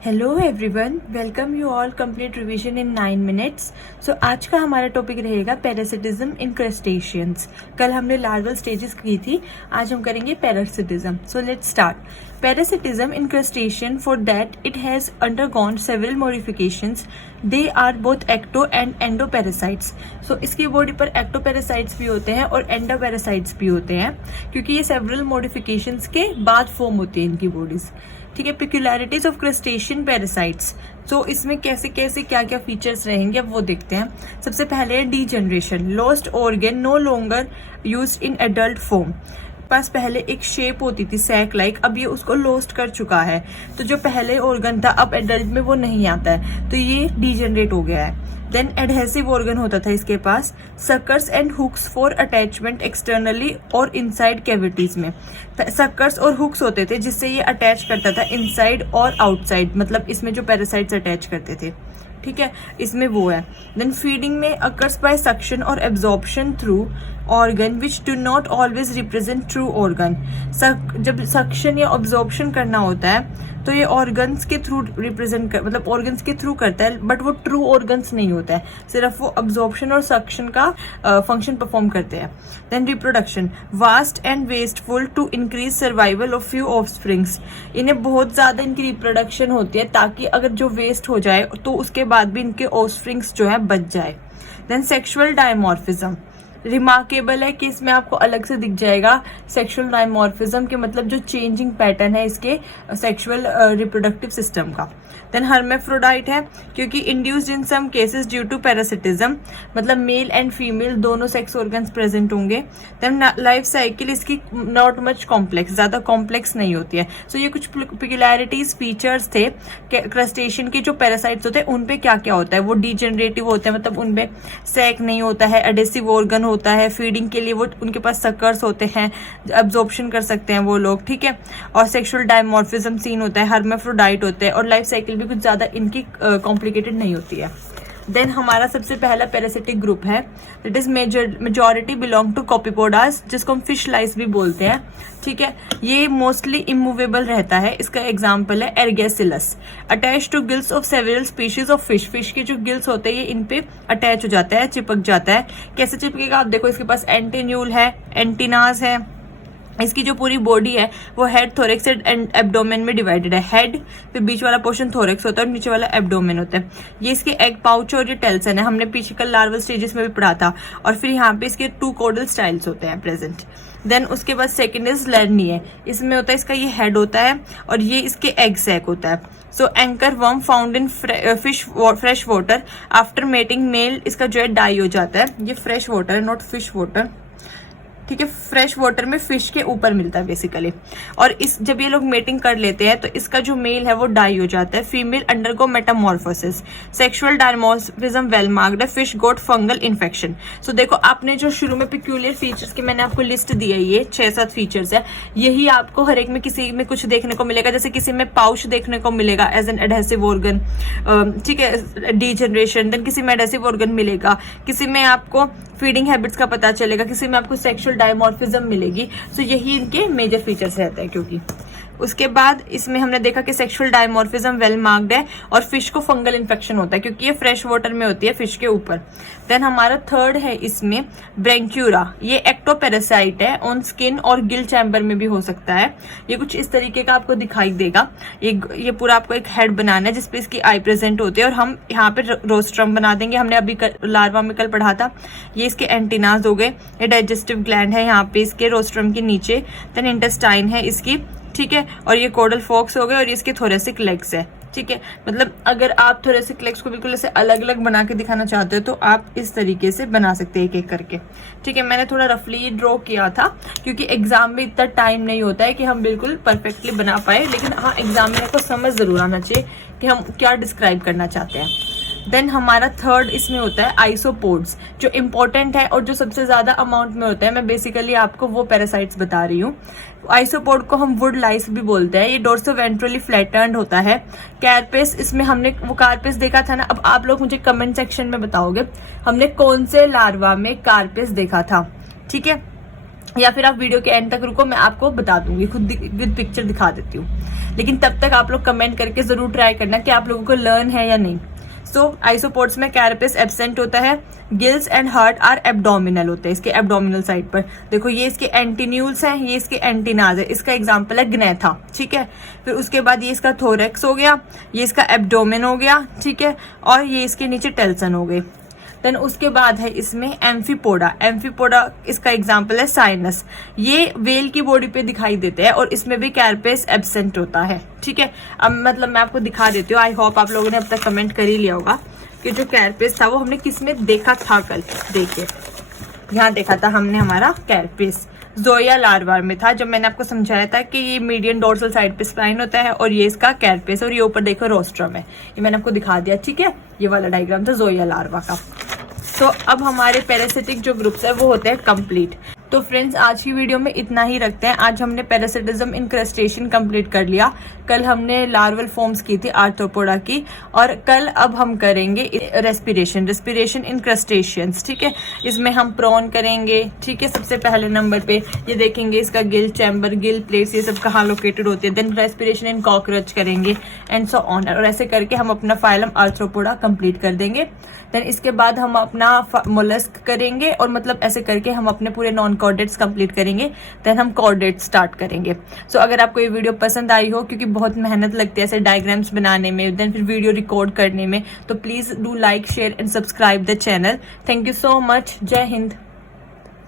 Hello everyone, welcome you all complete revision in 9 minutes. So आज का हमारा topic रहेगा पैरासिटिज्म इन क्रस्टेशियंस। कल हमने लार्वल स्टेजेस की थी, आज हम करेंगे parasitism. So let's start. Parasitism in crustacean, for that it has undergone several modifications. They are both ecto and endoparasites. So इसकी बॉडी पर एक्टोपैरासाइट्स भी होते हैं और एंडोपैरासाइट्स भी होते हैं, क्योंकि ये सेवरल मॉडिफिकेशंस के बाद फॉर्म होती है इनकी बॉडीज। ठीक है। पिक्यूलैरिटीज ऑफ क्रस्टेशियन पैरासाइट्स। तो इसमें कैसे कैसे क्या क्या फीचर्स रहेंगे अब वो देखते हैं। सबसे पहले है degeneration, lost organ no longer used in adult form. पास पहले एक शेप होती थी सैक लाइक, अब ये उसको लॉस्ट कर चुका है। तो जो पहले ऑर्गन था अब एडल्ट में वो नहीं आता है, तो ये डीजनरेट हो गया है। देन एडहेसिव ऑर्गन होता था इसके पास, suckers and hooks for attachment externally और इनसाइड कैविटीज में। सकर्स और हुक्स होते थे जिससे ये अटैच करता था इनसाइड और आउटसाइड, मतलब इसमें जो पैरासाइट्स अटैच करते थे। ठीक है, इसमें वो है। देन फीडिंग में अकर्स बाय सक्शन और absorption through organ which do not always represent true organ. जब सक्शन या ऑब्जॉर्प्शन करना होता है तो ये ऑर्गन्स के थ्रू रिप्रेजेंट कर, मतलब ऑर्गन्स के थ्रू करता है, बट वो ट्रू ऑर्गन्स नहीं होता है, सिर्फ वो अब्जॉर्प्शन और सक्शन का फंक्शन परफॉर्म करते हैं। Then reproduction, vast and wasteful to increase survival of few offsprings. इन्हें बहुत ज्यादा इनकी रिप्रोडक्शन होती है ताकि अगर जो वेस्ट हो जाए तो उसके बाद भी इनके ऑफस्प्रिंग्स जो है बच जाए। देन सेक्सुअल डायमॉर्फिज्म, रिमार्केबल है कि इसमें आपको अलग से दिख जाएगा सेक्सुअल डायमॉर्फिज्म के, मतलब जो चेंजिंग पैटर्न है इसके सेक्सुअल रिप्रोडक्टिव सिस्टम का। देन हर्मेफ्रोडाइट है क्योंकि induced in some cases due to parasitism, मतलब मेल एंड फीमेल दोनों सेक्स ऑर्गन्स प्रेजेंट होंगे। देन लाइफ साइकिल इसकी नॉट मच कॉम्प्लेक्स, ज्यादा कॉम्प्लेक्स नहीं होती है। सो ये कुछ पिक्यूलैरिटीज फीचर्स थे क्रस्टेशियन के जो पैरासाइट्स होते हैं उनपे क्या क्या होता है। वो डीजनरेटिव होते हैं, मतलब उनपे सैक नहीं होता है, एडेसिव ऑर्गन होता है, फीडिंग के लिए वो उनके पास सकर्स होते हैं, एब्जॉर्प्शन कर सकते हैं वो लोग। ठीक है, और सेक्सुअल डायमॉर्फिज्म सीन होता है, हर्मेफ्रोडाइट होते हैं, और लाइफ साइकिल भी कुछ ज्यादा इनकी कॉम्प्लिकेटेड नहीं होती है। देन हमारा सबसे पहला पैरासिटिक ग्रुप है, that is majority belong to copepodas, जिसको हम फिश लाइस भी बोलते हैं। ठीक है, ये मोस्टली इमूवेबल रहता है। इसका एग्जांपल है ergasilus, attach to gills of several species of fish. Fish के जो गिल्स होते हैं ये इन पे अटैच हो जाता है, चिपक जाता है। कैसे चिपकेगा आप देखो, इसके पास एंटीन्यूल है, एंटीनास है। इसकी जो पूरी बॉडी है वो हेड, थोरेक्स एंड एब्डोमेन में डिवाइडेड है। हेड पे बीच वाला पोर्शन थोरेक्स होता है और नीचे वाला एब्डोमेन होता है। ये इसके एग पाउच और ये टेल्सन है, हमने पीछे कल लार्वल स्टेजेस में भी पढ़ा था। और फिर यहाँ पे इसके 2 कोडल स्टाइल्स होते हैं प्रेजेंट। देन उसके बाद सेकेंड इज लर्निए, इसमें होता है इसका ये हेड होता है और ये इसके एग सैक होता है। So anchor worm found in fish fresh water, after mating male इसका जो है डाई हो जाता है। ये फ्रेश वाटर है, नॉट फिश वाटर। ठीक है, फ्रेश वाटर में फिश के ऊपर मिलता है बेसिकली। और इस जब ये लोग मेटिंग कर लेते हैं तो इसका जो मेल है वो डाई हो जाता है। Female undergo Metamorphosis. Sexual dimorphism well marked है, फिश गोट फंगल इन्फेक्शन। सो देखो, आपने जो शुरू में पिक्यूलियर फीचर्स की मैंने आपको लिस्ट दी है, ये 6-7 फीचर्स है, यही आपको हर एक में किसी में कुछ देखने को मिलेगा। जैसे किसी में पाउच देखने को मिलेगा एज एन एडहेसिव ऑर्गन, ठीक है, डीजनरेशन। देन किसी में एडहेसिव ऑर्गन मिलेगा, किसी में आपको फीडिंग हैबिट्स का पता चलेगा, किसी में आपको सेक्सुअल डायमॉर्फिज्म मिलेगी। सो यही इनके मेजर फीचर्स रहते हैं। क्योंकि उसके बाद इसमें हमने देखा कि सेक्सुअल डायमॉर्फिज्म वेल मार्क्ड है और फिश को फंगल इन्फेक्शन होता है क्योंकि ये फ्रेश वाटर में होती है फिश के ऊपर। देन हमारा थर्ड है इसमें ब्रैंक्यूरा, ये एक्टोपैरासाइट है, ऑन स्किन और गिल चैम्बर में भी हो सकता है। ये कुछ इस तरीके का आपको दिखाई देगा। ये पूरा आपको एक हेड बनाना है जिसपे इसकी आई प्रेजेंट होती है और हम यहाँ पे रोस्ट्रम बना देंगे। हमने अभी लार्वा में कल पढ़ा था। ये इसके एंटीनाज हो गए, ये डाइजेस्टिव ग्लैंड है यहाँ पे इसके रोस्ट्रम के नीचे। देन इंटेस्टाइन है इसकी, ठीक है, और ये कोडल फॉक्स हो गए और ये इसके थोरेसिक लेग्स है। ठीक है, मतलब अगर आप थोरेसिक लेग्स को बिल्कुल ऐसे अलग अलग बना के दिखाना चाहते हो तो आप इस तरीके से बना सकते हैं एक एक करके। ठीक है, मैंने थोड़ा रफली ड्रॉ किया था क्योंकि एग्जाम में इतना टाइम नहीं होता है कि हम बिल्कुल परफेक्टली बना पाए, लेकिन हाँ एग्जाम में आपको समझ जरूर आना चाहिए कि हम क्या डिस्क्राइब करना चाहते हैं। देन हमारा थर्ड इसमें होता है आइसोपोड्स, जो इम्पोर्टेंट है और जो सबसे ज्यादा अमाउंट में होता है। मैं बेसिकली आपको वो पैरासाइट्स बता रही हूँ। आइसोपोड को हम वुड लाइस भी बोलते हैं। ये डोर्सोवेंट्रली फ्लैटर्न्ड होता है। कैरपेस, इसमें हमने वो कार्पेस देखा था ना। अब आप लोग मुझे कमेंट सेक्शन में बताओगे हमने कौन से लार्वा में कार्पेस देखा था। ठीक है, या फिर आप वीडियो के एंड तक रुको, मैं आपको बता दूंगी, खुद विद पिक्चर दिखा देती हूँ। लेकिन तब तक आप लोग कमेंट करके जरूर ट्राई करना कि आप लोगों को लर्न है या नहीं। सो आइसोपोड्स में कैरपेस एब्सेंट होता है, gills and heart are abdominal होते हैं, इसके एब्डोमिनल साइड पर। देखो ये इसके एंटीन्यूल्स हैं, ये इसके एंटीनाज है। इसका एग्जांपल है ग्नेथा, ठीक है। फिर उसके बाद ये इसका थोरेक्स हो गया, ये इसका एब्डोमेन हो गया, ठीक है, और ये इसके नीचे टेल्सन हो गए। देन उसके बाद है इसमें एम्फीपोडा। एम्फीपोडा इसका एग्जाम्पल है साइनस। ये वेल की बॉडी पे दिखाई देते हैं और इसमें भी कैरपेस एब्सेंट होता है, ठीक है। अब मतलब मैं आपको दिखा देती हूँ। आई होप आप लोगों ने अब तक कमेंट कर ही लिया होगा कि जो कैरपेस था वो हमने किस में देखा था कल। देखिए यहाँ देखा था हमने हमारा कैरपेस जोया लार्वा में था, जब मैंने आपको समझाया था कि ये मीडियन डोर्सल साइड पे स्पाइन होता है और ये इसका कैरपेस, और ये ऊपर देखो रोस्ट्रम है। ये मैंने आपको दिखा दिया, ठीक है। ये वाला डायग्राम था जोया लार्वा का। तो अब हमारे पैरासिटिक जो ग्रुप्स है वो होते हैं कंप्लीट। तो फ्रेंड्स आज की वीडियो में इतना ही रखते हैं। आज हमने पैरासिटिज्म इन क्रस्टेशियन कंप्लीट कर लिया। कल हमने लार्वल फॉर्म्स की थी आर्थ्रोपोडा की, और कल अब हम करेंगे रेस्पिरेशन इन क्रस्टेशियंस, ठीक है। इसमें हम प्रॉन करेंगे, ठीक है। सबसे पहले नंबर पे ये देखेंगे इसका गिल चैम्बर, गिल प्लेट्स, ये सब कहाँ लोकेटेड होती है। देन रेस्पिरेशन इन कॉकरोच करेंगे एंड सो ऑन, और ऐसे करके हम अपना फाइलम आर्थ्रोपोडा कंप्लीट कर देंगे। देन इसके बाद हम अपना मोलस्क करेंगे, और मतलब ऐसे करके हम अपने पूरे नॉन कॉर्डेट्स कंप्लीट करेंगे। देन हम कॉर्डेट्स स्टार्ट करेंगे। सो अगर आपको ये वीडियो पसंद आई हो, क्योंकि बहुत मेहनत लगती है ऐसे डायग्राम्स बनाने में, देन फिर वीडियो रिकॉर्ड करने में, तो please do like, share and subscribe the channel. Thank you so much. जय हिंद।